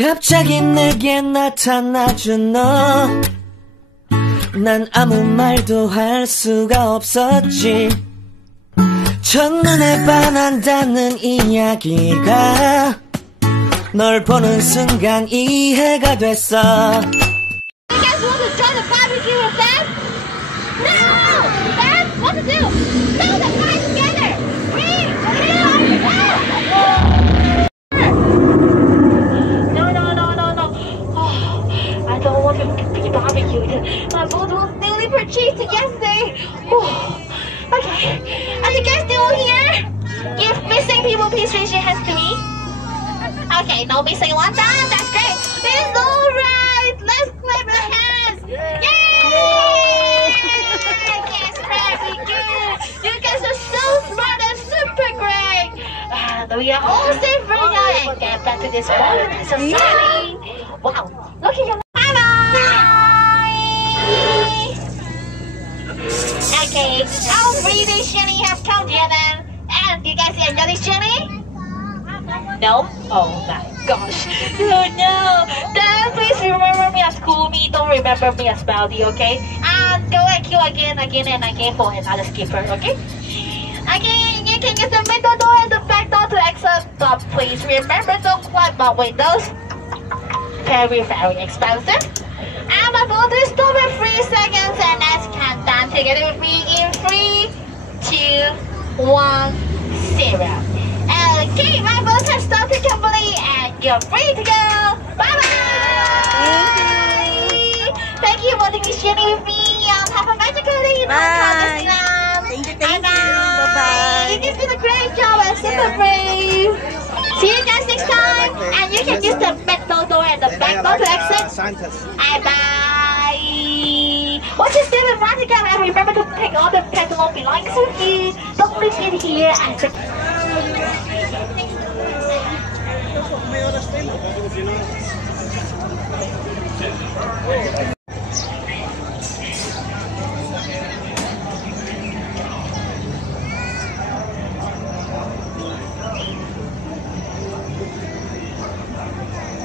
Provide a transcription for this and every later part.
갑자기 내게 나타나준 너, 난 아무 말도 할 수가 없었지. 첫눈에 반한다는 이야기가 널 보는 순간 이해가 됐어. You guys want to join the barbecue with them? No! Dad, what to do? No, let's fly together! No. Oh, I don't want to be barbecued. My food was newly purchased yesterday. Oh, okay. Are you guys still here? If missing people, please raise your hands to me. Okay, no missing one time. That's great. It's alright. Let's clap our hands. Yay! Yes, very good. You guys are so smart and super great. And we are all safe right now and get back to this world and society. Wow, look at your. Bye bye. Okay, our breathing journey has come to an end. And you guys enjoy this journey? No? Oh my gosh. Oh no. Then please remember me as Cool Me. Don't remember me as Baldi, okay? And go and kill again and again for another skipper, okay? Again, you can use the middle door and the back door to exit, but please remember don't climb my windows. Very, very expensive. And my phone is stop in 3 seconds and let's count down together with me in 3, 2, 1, 0. Okay, my boat has started company and you're free to go. Bye-bye. Thank you for taking this journey with me. Have a magical day. Bye. Thank you. Bye-bye. You guys did a great job and super brave. See you guys next time. And you can use the middle door and the back door to exit. Bye-bye. Once you still in Vatican, and remember to take all the personal belongings with you. Don't leave it here and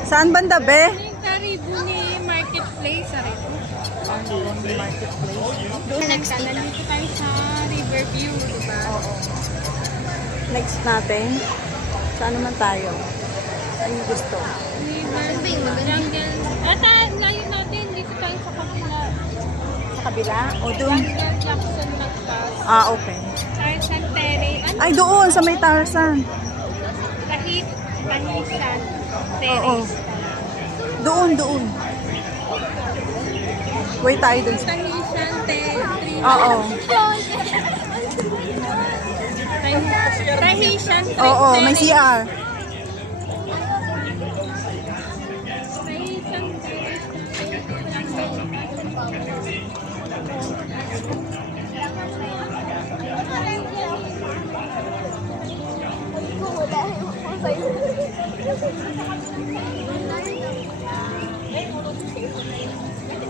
saan banda be? Karibuni Marketplace, next dito tayo sa Riverview, diba? Next natin. Saan naman tayo? Ano gusto? Riverview, Jungle. Layo natin, dito tayo sa kabila. Sa kabila? O doon? Jungle Jackson Lagpas. Ah, okay. Tarzan Terrace. Ay, doon sa may Tarzan. Tahisan Oo. Terrace. Doon. Wait tayo doon. Tahisan Terrace. Oo. Tahisan Terrace. Oo, may CR.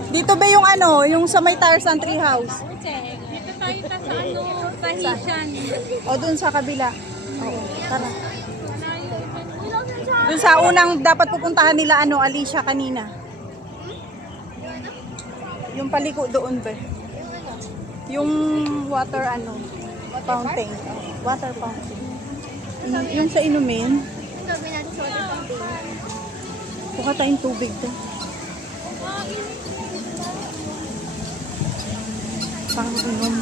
Dito ba yung ano, yung sa may Tarzan Tree House? Dito tayo sa Tahisan. O dun sa kabila. Oo, tara. Dun sa unang dapat pupuntahan nila ano, Alicia kanina. Yung paliko doon ba? Yung water ano, fountain. Water fountain. Yung sa inumin. Buka tayong tubig to. Pang inom.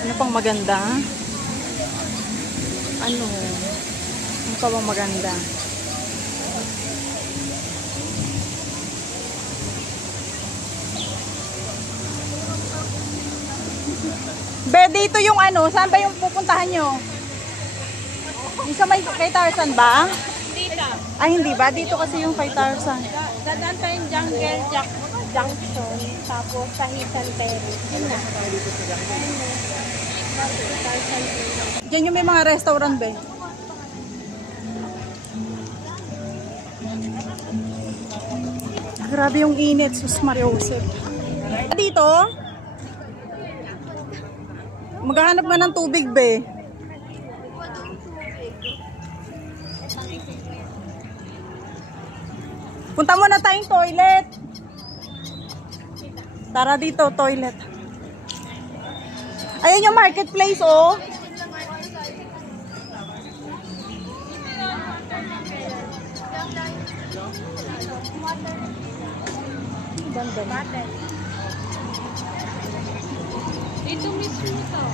Ano pang maganda? Ano pa bang maganda? Be, dito yung ano, saan ba yung pupuntahan nyo? Yung sa may kay Tarzan ba? Dito. Ay, hindi ba? Dito kasi yung kay Tarzan. Dadaan tayong Jungle Junction, tapos Tahisan Terrace. Yun na. Diyan yung may mga restaurant, be. Grabe yung init, sus Mariosep. Dito, maghahanap nga ng tubig, be. Punta muna tayong toilet. Tara dito, toilet. Ayan yung marketplace, oh. Ganda. Dito mismo to.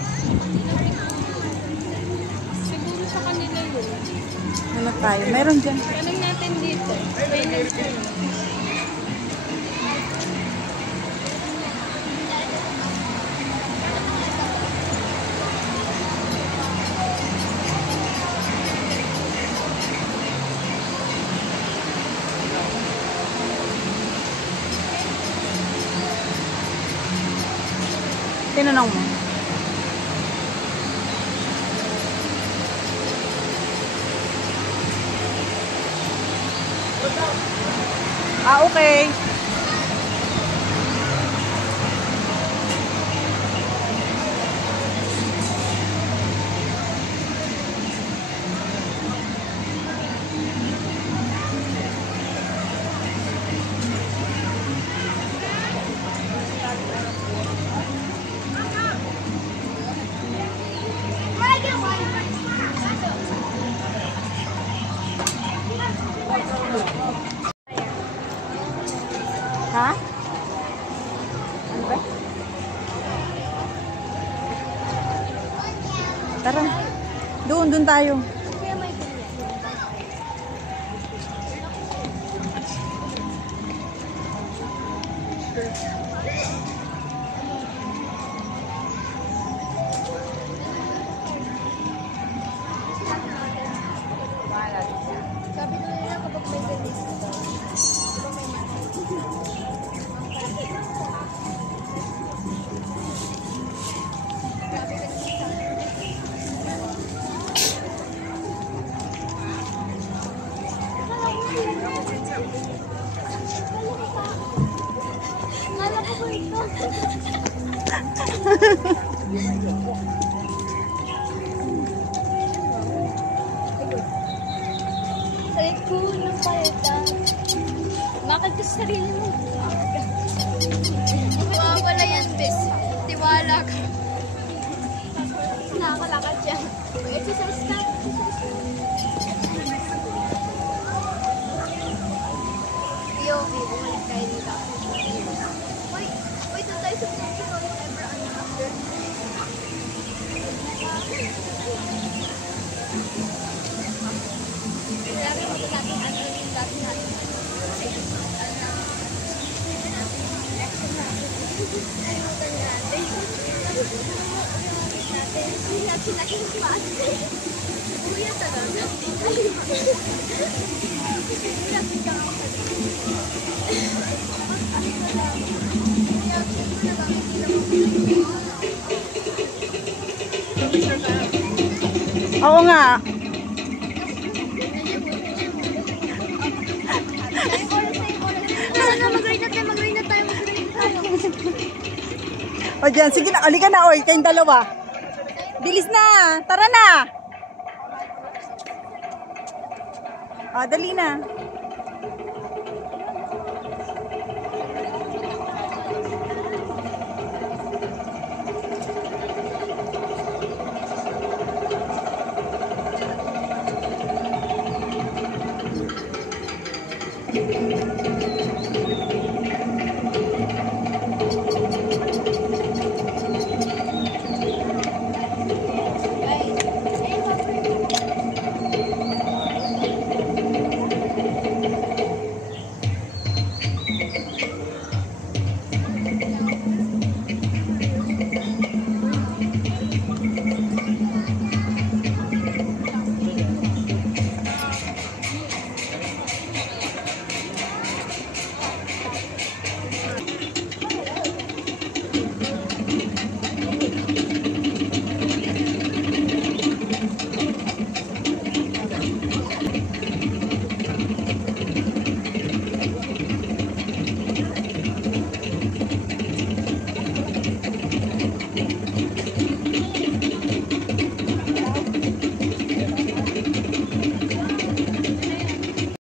Siguro sa kanila yun. Ano tayo? Meron dyan. Tanong natin dito. Trainers yun. Tinanong mo. Okay. Ha? Ano ba? Tara. Doon tayo. Sabi nila kapag may ganito. Ay, cool ng payatan. Bakit ka sa sarili mo? Wala yan, bes. Tiwala ka. Nakakalakad siya. Exercise ka. Yo, bumalik tayo dito. Wait, doon tayo sa pinagkino yung ever after. Sabi mo natin ano yung dati natin. Oo nga. Mag-ride na tayo. O dyan, sige na, alika na, oy, kayong dalawa. Bilis na, tara na. Dali na.